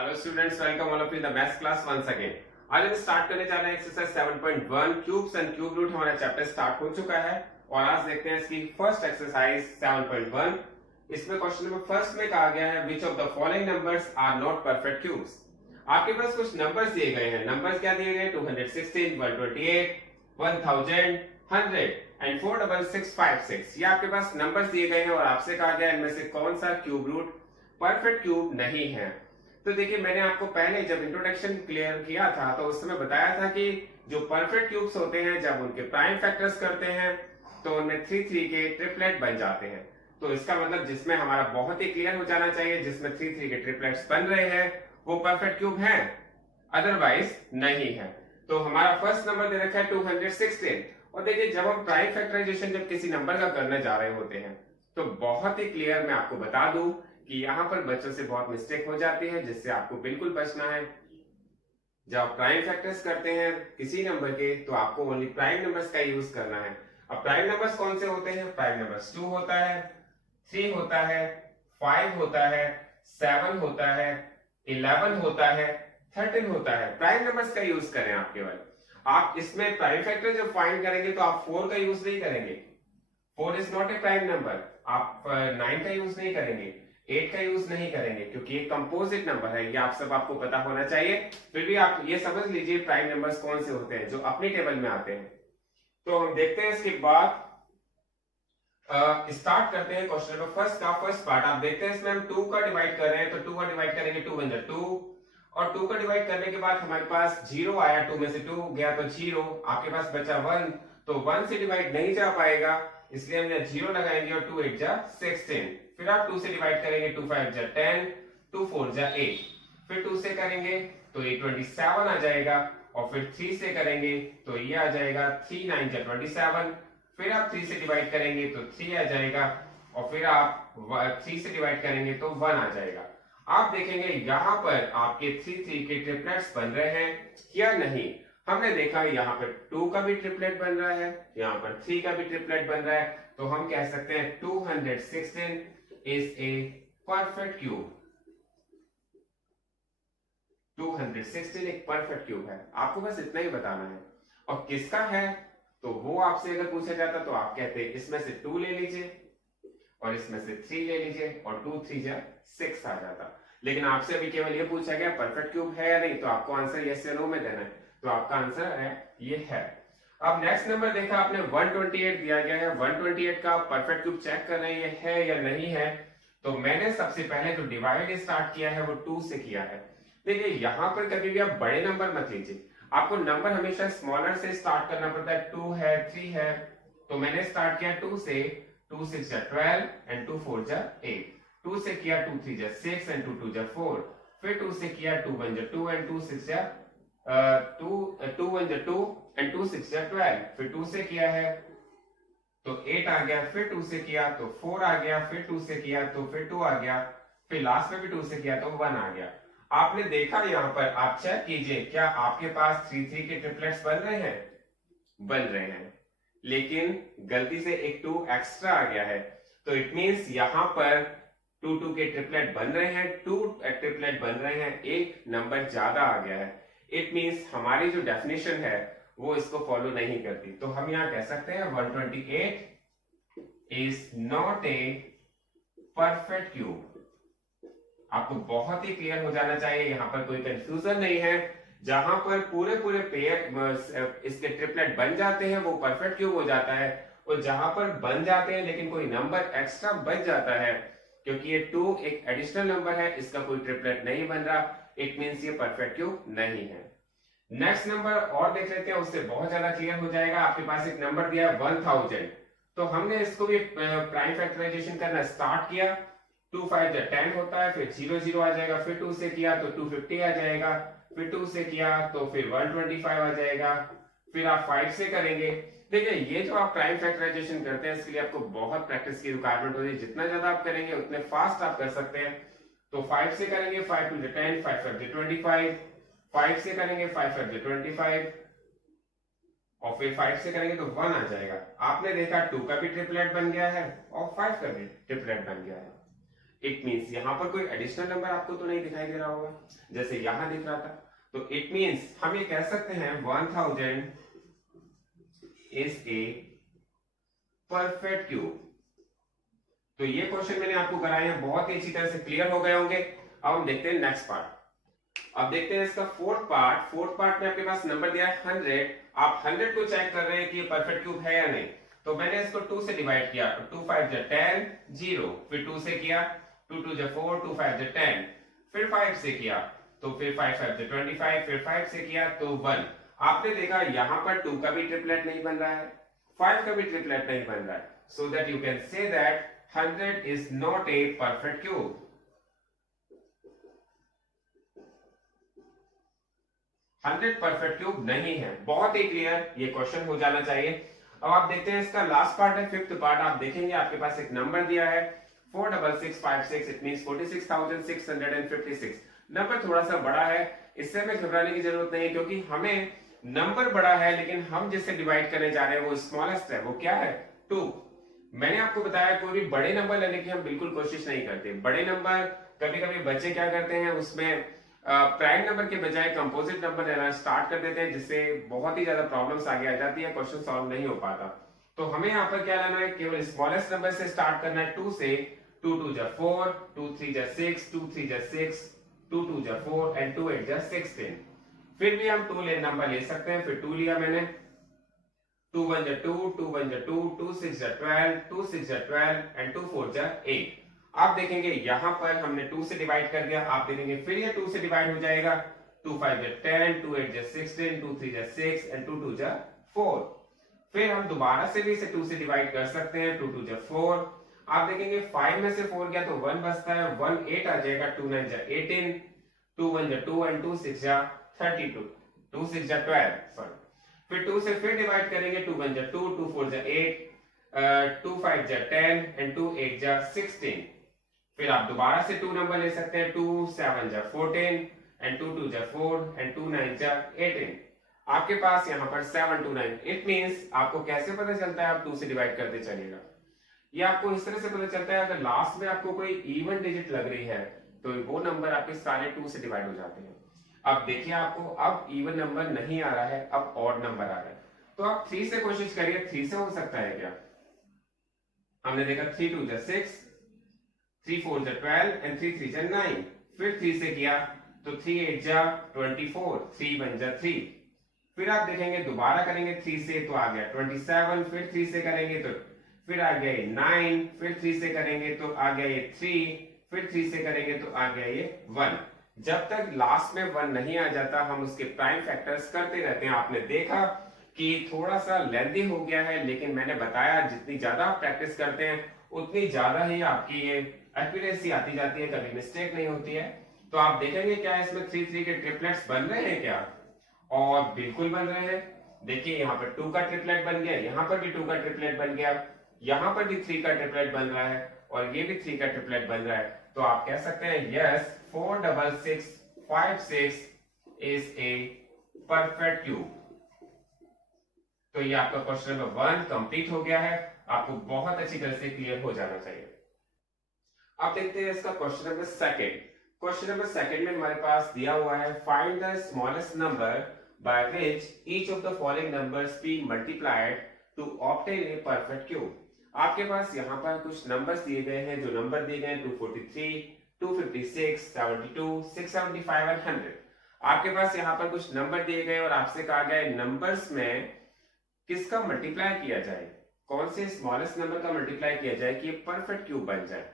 Hello students, welcome all of you the maths class once again. आज हम start करने जा रहे हैं exercise 7.1 cubes and cube root. हमारा चैप्टर स्टार्ट हो चुका है और आज देखते हैं इसकी फर्स्ट एक्सरसाइज 7.1। इसमें क्वेश्चन नंबर फर्स्ट में कहा गया है which of the following numbers are not perfect cubes. आपके पास कुछ नंबर्स दिए गए हैं। नंबर्स क्या दिए गए? 216, 128, 1000, 100 एंड 46656। ये आपके पास नंबर्स दिए गए हैं और आपसे कहा गया इनमें से कौन सा क्यूब रूट परफेक्ट क्यूब नहीं है। तो देखिए, मैंने आपको पहले जब इंट्रोडक्शन क्लियर किया था तो उस समय बताया था कि जो परफेक्ट क्यूब्स होते हैं जब उनके प्राइम फैक्टर्स करते हैं तो उनमें 3 के ट्रिपलेट बन जाते हैं। तो इसका मतलब जिसमें हमारा बहुत ही क्लियर हो जाना चाहिए, जिसमें 3 के ट्रिपलेट्स बन रहे हैं वो परफेक्ट क्यूब है, अदरवाइज नहीं है। तो हमारा फर्स्ट नंबर दे रखा है 216। और देखिए, जब हम प्राइम फैक्टराइजेशन जब किसी नंबर का करने जा रहे होते हैं तो बहुत ही क्लियर मैं आपको बता दूं कि यहाँ पर बच्चों से बहुत मिस्टेक हो जाती है, जिससे आपको बिल्कुल बचना है। जब आप प्राइम फैक्टर्स करते हैं किसी नंबर के तो आपको ओनली प्राइम नंबर्स का यूज करना है। अब प्राइम नंबर्स कौन से होते हैं? प्राइम नंबर्स 2 होता है, 3 होता है, 5 होता है, 7 होता है, 11 होता है, 13 होता है। प्राइम नंबर्स का यूज करें आप केवल। आप इसमें प्राइम फैक्टर जब फाइंड करेंगे तो आप 4 का यूज नहीं करेंगे। 4 is not a prime number. आप 9 का यूज नहीं करेंगे, 8 का यूज नहीं करेंगे, क्योंकि ये कंपोजिट नंबर है। ये आपको पता होना चाहिए। फिर भी आप ये समझ लीजिए प्राइम नंबर्स कौन से होते हैं जो अपनी टेबल में आते हैं। तो हम देखते हैं इसके बाद स्टार्ट करते हैं क्वेश्चन नंबर फर्स्ट का फर्स्ट पार्ट। आप देखते हैं इसमें हम 2 का डिवाइड कर रहे हैं तो 2 का डिवाइड करेंगे 2 वन 2 और 2 का डिवाइड करने के बाद हमारे पास 0 आया, 2 में से 2 गया तो 0, आपके पास बचा 1। तो 1 से डिवाइड नहीं जा पाएगा, इसलिए हम 0 लगाएंगे और 2 8 जा 16। फिर आप 2 से डिवाइड करेंगे, 2 5 जा 10, 2 4 जा 8। फिर 2 से करेंगे तो ये 27 आ जाएगा और फिर 3 से करेंगे तो ये आ जाएगा 3 9 जा 27। फिर आप 3 से डिवाइड करेंगे तो 3 आ जाएगा और फिर आप 3 से डिवाइड करेंगे तो 1 आ जाएगा। आप देखेंगे यहाँ पर आपके 3 के ट्रिपलेट्स बन रहे हैं या नहीं। हमने देखा यहाँ पर 2 का भी ट्रिपलेट बन रहा है, यहाँ पर 3 का भी ट्रिपलेट बन रहा है। तो हम कह सकते हैं 216 इज ए परफेक्ट क्यूब। 216 एक परफेक्ट क्यूब है। आपको बस इतना ही बताना है। और किसका है तो वो आपसे अगर पूछा जाता तो आप कहते इसमें से 2 ले लीजिए और इसमें से 3 ले लीजिए और 2 3 जा 6 आ जाता। लेकिन आपसे अभी केवल ये पूछा गया परफेक्ट क्यूब है या नहीं, तो आपको आंसर यस या नो में देना है। तो आपका आंसर है ये है। अब नेक्स्ट नंबर देखा आपने 128 दिया गया है। 128 का परफेक्ट क्यूब चेक कर रहे हैं ये है या नहीं है। तो मैंने सबसे पहले जो डिवाइड स्टार्ट किया है वो 2 से किया है। देखिए, यहाँ पर कभी भी आप बड़े नंबर मत लीजिए, आपको नंबर हमेशा स्मॉलर से स्टार्ट करना पड़ता है। 2 है, 3 है, तो मैंने स्टार्ट किया 2 से। 2 6 जा 12 एंड 2 4 जा 8। 2 से किया 2 3 जा 6 एंड 2 2 जा 4। फिर 2 से किया 2 1 जा 2 एंड 2 6 जा 2 1 जा 2 एंड 2 6 जा 12। फिर 2 से किया है तो 8 आ गया। फिर 2 से किया तो 4 आ गया। फिर 2 से किया तो फिर 2 आ गया। फिर लास्ट में भी 2 से किया तो 1 आ गया। आपने देखा यहाँ पर, आप चेक कीजिए क्या आपके पास 3 के ट्रिपलेट्स बन रहे हैं? बन रहे हैं, लेकिन गलती से एक 2 एक्स्ट्रा आ गया है। तो इट मींस यहाँ पर 2 के ट्रिपलेट बन रहे हैं, 2 ट्रिपलेट बन रहे हैं, एक नंबर ज्यादा आ गया है। इट मींस हमारी जो डेफिनेशन है वो इसको फॉलो नहीं करती। तो हम यहाँ कह सकते हैं 128 is not a perfect cube. आपको बहुत ही क्लियर हो जाना चाहिए, यहाँ पर कोई कंफ्यूजन नहीं है। जहां पर पूरे पूरे पेयर इसके ट्रिपलेट बन जाते हैं वो परफेक्ट क्यूब हो जाता है, और जहां पर बन जाते हैं लेकिन कोई नंबर एक्स्ट्रा बच जाता है, क्योंकि ये 2 एक एडिशनल नंबर है, इसका कोई ट्रिपलेट नहीं बन रहा, इट मींस ये परफेक्ट क्यूब नहीं है। नेक्स्ट नंबर और देख लेते हैं, उससे बहुत ज्यादा क्लियर हो जाएगा। आपके पास एक नंबर दिया है 1000, तो हमने इसको भी प्राइम फैक्टराइजेशन करना स्टार्ट किया। 2 5 जा 10 होता है, फिर 0 0 आ जाएगा। फिर 2 से किया तो 250 आ जाएगा। फिर 2 से किया तो फिर 125 आ जाएगा। फिर आप 5 से करेंगे। देखिए, ये जो आप प्राइम फैक्टराइजेशन करते हैं इसके लिए आपको बहुत प्रैक्टिस की रिक्वायरमेंट होती है। जितना ज्यादा आप करेंगे उतने फास्ट आप कर सकते हैं। तो 5 से करेंगे 5 2 10, 5 5 25। 5 से करेंगे 5 5 25 और फिर 5 से करेंगे तो 1 आ जाएगा। आपने देखा 2 का भी ट्रिपलेट बन गया है और 5 का भी ट्रिपलेट बन गया है। इट मीन्स यहाँ पर कोई एडिशनल नंबर आपको तो नहीं दिखाई दे रहा होगा जैसे यहाँ दिख रहा था, तो इट मीन्स हम ये कह सकते हैं 1000 इज ए परफेक्ट क्यूब। तो ये क्वेश्चन मैंने आपको कराए हैं, बहुत ही अच्छी तरह से क्लियर हो गए होंगे। अब हम देखते हैं नेक्स्ट पार्ट। अब देखते हैं इसका फोर्थ पार्ट। फोर्थ पार्ट में आपके पास नंबर दिया है 100। आप 100 को चेक कर रहे हैं कि ये परफेक्ट क्यूब है या नहीं। तो मैंने इसको 2 से डिवाइड किया, 2 5 जा 10 0, फिर 2 से किया, 2 2 जा 4, 2 5 जा 10, फिर 5 से किया तो फिर 5 5 जा 25, फिर 5 से किया तो 1। आपने देखा यहाँ पर 2 का भी ट्रिपलेट नहीं बन रहा है, 5 का भी ट्रिपलेट नहीं बन रहा है, so that you can say that 100 is not a perfect cube. 100 perfect cube नहीं है। बहुत ही क्लियर ये क्वेश्चन हो जाना चाहिए। अब आप देखते हैं इसका लास्ट पार्ट है, फिफ्थ पार्ट। आप देखेंगे आपके पास एक नंबर दिया है 46656, इट मींस 46,656। नंबर थोड़ा सा बड़ा है, इससे हमें घबराने की जरूरत नहीं है क्योंकि हमें नंबर बड़ा है लेकिन हम जिससे डिवाइड करने जा रहे हैं वो स्मॉलेस्ट है। वो क्या है? 2। मैंने आपको बताया कोई भी बड़े नंबर लेने की हम बिल्कुल कोशिश नहीं करते। बड़े नंबर कभी कभी बच्चे क्या करते हैं, उसमें प्राइम नंबर के बजाय कंपोजिट नंबर लेना स्टार्ट कर देते हैं, जिससे बहुत ही ज्यादा प्रॉब्लम्स आगे आ जाती है, क्वेश्चन सॉल्व नहीं हो पाता। तो हमें यहाँ पर क्या लेना है, केवल स्मॉलेस्ट नंबर से स्टार्ट करना है 2 से। 2 2 जा 4, 2 3 जा 6, 2 3 जा 6, 2 2 जा 4 एंड 2 8 जा 16। फिर भी हम 2 नंबर ले सकते हैं, फिर 2 लिया मैंने, 2 1 जा 2, 2 1 जा 2, 2 6 जा 12, 2 6 जा 12 एंड 2 4 जा 8। आप देखेंगे यहां पर हमने 2 से डिवाइड कर दिया, आप देखेंगे फिर ये 2 से डिवाइड हो जाएगा, 2 5 जा 10, 2 8 जा 16, 2 3 जा 6 एंड 2 2 जा 4। फिर हम दोबारा से भी इसे 2 से डिवाइड कर सकते हैं, 2 2 जा 4। आप देखेंगे 5 में से 4 गया तो 1 बचता है, 1 8 आ जाएगा, 2 9 जा 18, 2 1 जा 2 एंड 2 6 जा 32, 2 6 जा 12, सॉरी। फिर 2 से फिर डिवाइड करेंगे, 2 1 जा 2, 2 4 जा 8, 2 5 जा 10 एंड 2 8 जा 16। फिर आप दोबारा से 2 नंबर ले सकते हैं, 2 7 जा 14 एंड 2 2 जा 4 एंड 2 9 जा 18। आपके पास यहाँ पर 7 2 9। इट मींस आपको कैसे पता चलता है, आप 2 से डिवाइड करते चलिएगा। ये आपको इस तरह से पता चलता है, अगर लास्ट में आपको कोई इवन डिजिट लग रही है तो वो नंबर आपके सारे 2 से डिवाइड हो जाते हैं। अब देखिए आपको अब इवन नंबर नहीं आ रहा है, अब ऑड नंबर आ रहा है, तो आप 3 से कोशिश करिए। 3 से हो सकता है क्या? हमने देखा 3 2 जा 6, 3 4 जा 12 एंड 3 3 जा 9। फिर 3 से किया तो 3 8 जा 24, 3 1 जा 3। फिर आप देखेंगे दोबारा करेंगे 3 से तो आ गया 27, फिर 3 से करेंगे तो फिर आ गया ये 9, फिर 3 से करेंगे तो आ गया ये 3, फिर 3 से करेंगे तो आ गया ये 1। जब तक लास्ट में 1 नहीं आ जाता हम उसके प्राइम फैक्टर्स करते रहते हैं। आपने देखा कि थोड़ा सा लेंथी हो गया है, लेकिन मैंने बताया जितनी ज्यादा आप प्रैक्टिस करते हैं उतनी ज्यादा ही आपकी ये एक्यूरेसी आती जाती है, कभी मिस्टेक नहीं होती है। तो आप देखेंगे क्या इसमें 3 3 के ट्रिपलेट्स बन रहे हैं क्या? और बिल्कुल बन रहे हैं। देखिए यहाँ पर 2 का ट्रिपलेट बन गया, यहाँ पर भी 2 का ट्रिपलेट बन गया, यहाँ पर भी 3 का ट्रिपलेट बन रहा है और ये भी 3 का ट्रिपलेट बन रहा है। तो आप कह सकते हैं yes 46656 is a perfect cube. तो ये आपका क्वेश्चन नंबर 1 कंप्लीट हो गया है, आपको बहुत अच्छी तरह से क्लियर हो जाना चाहिए। अब देखते हैं इसका क्वेश्चन नंबर 2। क्वेश्चन नंबर 2 में हमारे पास दिया हुआ है find the smallest number by which each of the following numbers be multiplied to obtain a perfect cube. आपके पास यहाँ पर कुछ नंबर्स दिए गए हैं, जो नंबर दिए गए हैं 243, 256, 72, 675 और 100। आपके पास यहाँ पर कुछ नंबर दिए गए और आपसे कहा गया है नंबर्स में किसका मल्टीप्लाई किया जाए, कौन से स्मॉलेस्ट नंबर का मल्टीप्लाई किया जाए कि ये परफेक्ट क्यूब बन जाए।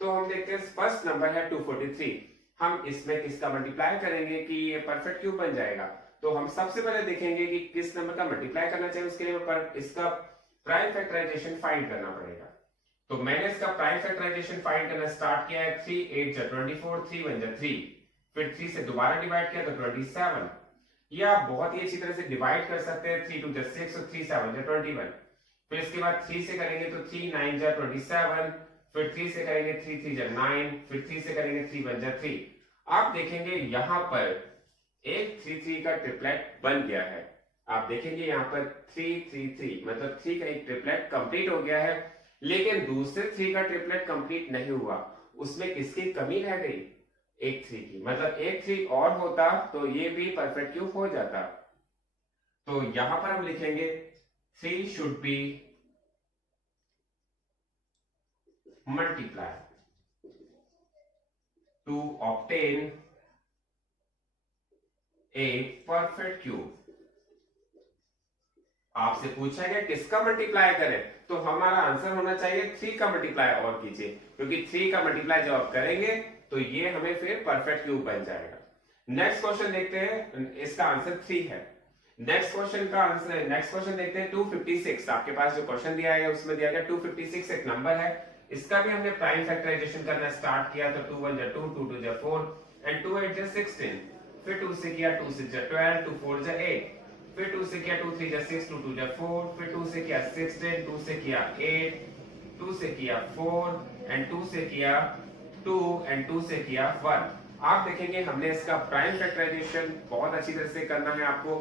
तो हम देखते हैं फर्स्ट नंबर है 243, हम इसमें किसका मल्टीप्लाई करेंगे कि ये परफेक्ट क्यूब बन जाएगा। तो हम सबसे पहले देखेंगे कि किस नंबर का मल्टीप्लाई करना चाहिए, उसके लिए इसका प्राइम फैक्टराइजेशन फाइंड करना पड़ेगा। तो मैंने इसका प्राइम फैक्टराइजेशन फाइंड करना स्टार्ट किया है। 3 8 जा 24, 3 1 जा 3, फिर 3 से दोबारा डिवाइड किया तो 27। ये आप बहुत ही अच्छी तरह से डिवाइड कर सकते हैं, 3 2 जा 6 और 3 7 जा 21। फिर इसके बाद 3 से करेंगे तो 3 9 जा 27, फिर 3 से करेंगे 3 3 जा 9, फिर 3 से करेंगे 3 1 जा 3। आप देखेंगे यहाँ पर एक 3 3 का ट्रिपलेट बन गया है। आप देखेंगे यहाँ पर 3 3 3 मतलब 3 का एक ट्रिपलेट कंप्लीट हो गया है, लेकिन दूसरे 3 का ट्रिपलेट कंप्लीट नहीं हुआ। उसमें किसकी कमी रह गई? एक 3 की। मतलब एक 3 और होता तो ये भी परफेक्ट क्यूब हो जाता। तो यहां पर हम लिखेंगे 3 should be multiply two obtain a perfect cube. आपसे पूछा गया किसका मल्टीप्लाई करें, तो हमारा आंसर होना चाहिए 3 का मल्टीप्लाई और कीजिए, क्योंकि 3 का मल्टीप्लाई जब आप करेंगे तो ये हमें फिर परफेक्ट क्यूब बन जाएगा। नेक्स्ट क्वेश्चन देखते हैं, इसका आंसर 3 है। नेक्स्ट क्वेश्चन देखते हैं 256। आपके पास जो क्वेश्चन दिया है उसमें दिया गया 256 एक नंबर है, इसका भी हमने प्राइम फैक्टराइजेशन करना स्टार्ट किया। तो 2 1 जा 2, 2 2 जा 4 एंड 2 8 जा 16। फिर 2 से किया, 2 6 जा 12, 2 4 जा 8, फिर 2 से किया 2 3 जा 6, 2 2 जा 4, फिर 2 से किया 16, 2 से किया 8, 2 से किया 4 एंड 2 से किया 2 एंड 2 से किया 1। आप देखेंगे हमने इसका प्राइम फैक्टराइजेशन बहुत अच्छी तरह से करना है आपको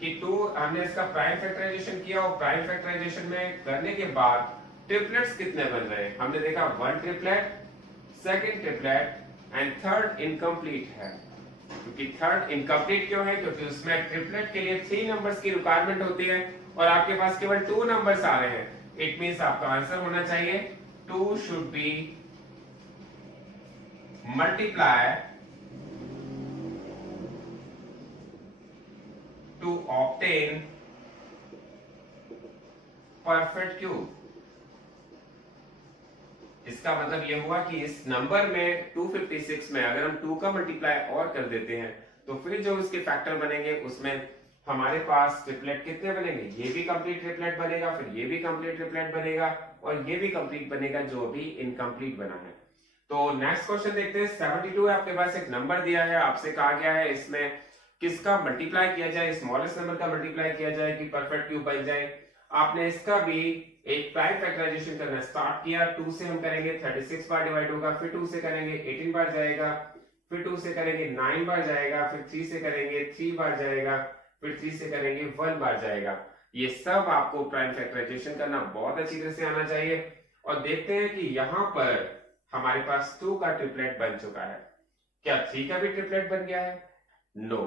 कि 2 हमने इसका प्राइम फैक्टराइजेशन किया और प्राइम फैक्टराइजेशन में करने के बाद ट्रिपलेट्स कितने बन रहे हैं हमने देखा, 1 triplet, second triplet and third incomplete है। क्योंकि थर्ड इनकम्प्लीट क्यों है? क्योंकि उसमें ट्रिपलेट के लिए 3 नंबर्स की रिक्वायरमेंट होती है और आपके पास केवल 2 नंबर्स आ रहे हैं। इट मींस आपका आंसर होना चाहिए 2 should be multiply two obtain perfect cube. इसका मतलब यह हुआ कि इस नंबर में 256 में अगर हम 2 का मल्टीप्लाई और कर देते हैं तो फिर जो इसके फैक्टर बनेंगे उसमें हमारे पास ट्रिपलेट कितने बनेंगे? ये भी कंप्लीट ट्रिपलेट बनेगा, फिर ये भी कंप्लीट ट्रिपलेट बनेगा और ये भी कंप्लीट बनेगा जो अभी इनकम्प्लीट बना है। तो नेक्स्ट क्वेश्चन देखते हैं। 72 है, आपके पास एक नंबर दिया है, आपसे कहा गया है इसमें किसका मल्टीप्लाई किया जाए, स्मॉलेस्ट नंबर का मल्टीप्लाई किया जाए कि परफेक्ट क्यूब बन जाए। आपने इसका भी एक प्राइम फैक्टराइजेशन करना स्टार्ट किया। 2 से हम करेंगे 36 बार डिवाइड होगा, फिर 2 से करेंगे 18 बार जाएगा, फिर 2 से करेंगे 9 बार जाएगा, फिर 3 से करेंगे 3 बार जाएगा, फिर 3 से करेंगे 1 बार जाएगा। ये सब आपको प्राइम फैक्टराइजेशन करना बहुत अच्छी तरह से आना चाहिए। और देखते हैं कि यहाँ पर हमारे पास 2 का ट्रिपलेट बन चुका है। क्या 3 का भी ट्रिपलेट बन गया है? नो,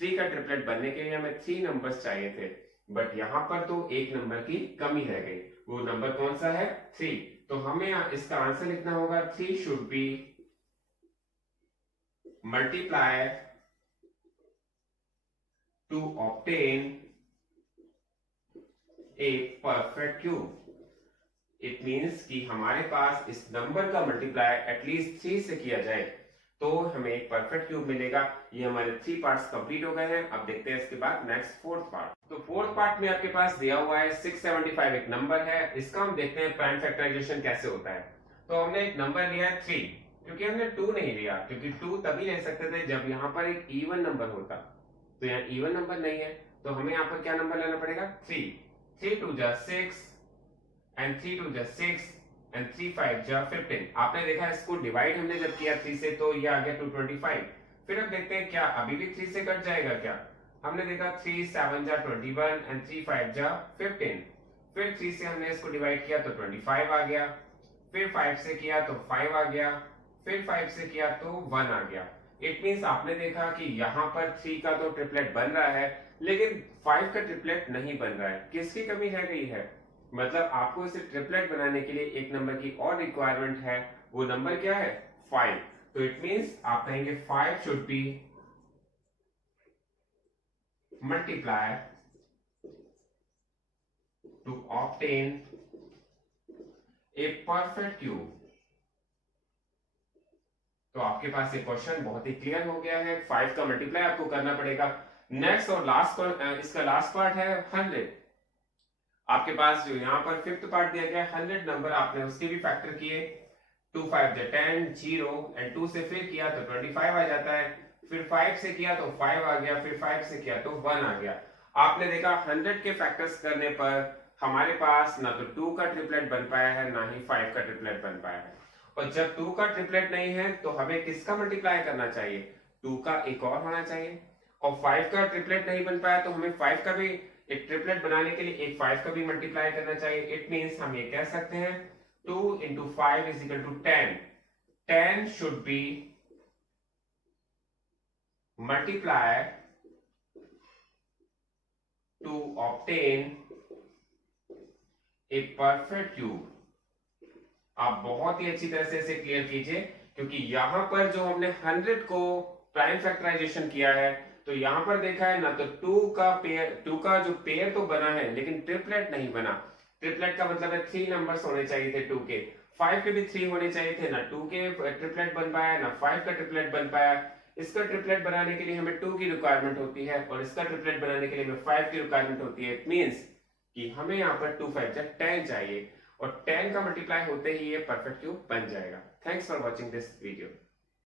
3 का ट्रिपलेट बनने के लिए हमें 3 नंबर्स चाहिए थे, बट यहां पर तो एक नंबर की कमी रह गई। वो नंबर कौन सा है? 3। तो हमें इसका आंसर लिखना होगा 3 should be multiply two obtain a perfect cube. It means कि हमारे पास इस नंबर का मल्टीप्लाई एटलीस्ट 3 से किया जाए तो हमें एक परफेक्ट क्यूब मिलेगा। ये हमारे 3 पार्ट्स कंप्लीट हो गए हैं। अब देखते हैं इसके बाद नेक्स्ट फोर्थ पार्ट। तो फोर्थ पार्ट में आपके पास दिया हुआ है 675 एक नंबर है, इसका हम देखते हैं प्राइम फैक्टराइजेशन कैसे होता है। तो हमने एक नंबर लिया है 3, क्योंकि हमने 2 नहीं लिया, क्योंकि 2 तभी ले सकते थे जब यहाँ पर एक इवन नंबर होता। तो यहाँ इवन नंबर नहीं है तो हमें यहाँ पर क्या नंबर लेना पड़ेगा? 3। 3 2 जा 6 एंड 3 2 जा 6 एंड 3 5 जा 15। आपने देखा इसको डिवाइड हमने जब किया 3 से तो ये आ गया 225। फिर अब देखते हैं क्या अभी भी 3 से कट जाएगा क्या? हमने देखा 3 7 जा 21 एंड 3 5 जा 15। फिर 3 से हमने इसको डिवाइड किया तो 25 आ गया, फिर 5 से किया तो 5 आ गया, फिर 5 से किया तो 1 आ गया। इट मींस आपने देखा कि यहाँ पर 3 का तो ट्रिपलेट बन रहा है लेकिन 5 का ट्रिपलेट नहीं बन रहा है। किसकी कमी रह गई है? मतलब आपको इसे ट्रिपलेट बनाने के लिए एक नंबर की और रिक्वायरमेंट है, वो नंबर क्या है? 5। तो इट मींस आप कहेंगे 5 should be multiply two obtain a perfect cube. तो आपके पास ये क्वेश्चन बहुत ही क्लियर हो गया है। 5 का मल्टीप्लाई आपको करना पड़ेगा। नेक्स्ट और लास्ट इसका लास्ट पार्ट है 100। आपके पास जो यहाँ पर फिफ्थ पार्ट दिया गया 100 नंबर, आपने उसके भी फैक्टर किए। 2 5 10 0 एंड 2 से फिर किया तो 25 आ जाता है, फिर 5 से किया तो 5 आ गया, फिर 5 से किया तो 1 आ गया। आपने देखा 100 के फैक्टर्स करने पर हमारे पास ना तो 2 का ट्रिपलेट बन पाया है ना ही 5 का ट्रिपलेट बन पाया है। और जब 2 का ट्रिपलेट नहीं है तो हमें किसका मल्टीप्लाई करना चाहिए? 2 का एक और होना चाहिए। और 5 का ट्रिपलेट नहीं बन पाया तो हमें 5 का भी एक ट्रिपलेट बनाने के लिए एक 5 का भी मल्टीप्लाई करना चाहिए। इट मींस हम ये कह सकते हैं 2 into 5 is equal to 10। 10 should be multiplied to obtain a perfect cube। आप बहुत ही अच्छी तरह से इसे क्लियर कीजिए, क्योंकि यहां पर जो हमने 100 को प्राइम फैक्टराइजेशन किया है, तो यहां पर देखा है ना, तो 2 का जो पेयर तो बना है लेकिन ट्रिपलेट नहीं बना। ट्रिपलेट का मतलब है 3 नंबर्स होने चाहिए थे 2 के, 5 के भी 3 होने चाहिए थे ना, 2 के ट्रिपलेट बन पाया ना 5 का ट्रिपलेट बन पाया। इसका ट्रिपलेट बनाने के लिए हमें 2 की रिक्वायरमेंट होती है और इसका ट्रिपलेट बनाने के लिए हमें 5 की रिक्वायरमेंट होती है। इट मींस कि हमें यहाँ पर 2 5 10 चाहिए और 10 का मल्टीप्लाई होते ही ये परफेक्ट क्यूब बन जाएगा। Thanks for watching this video.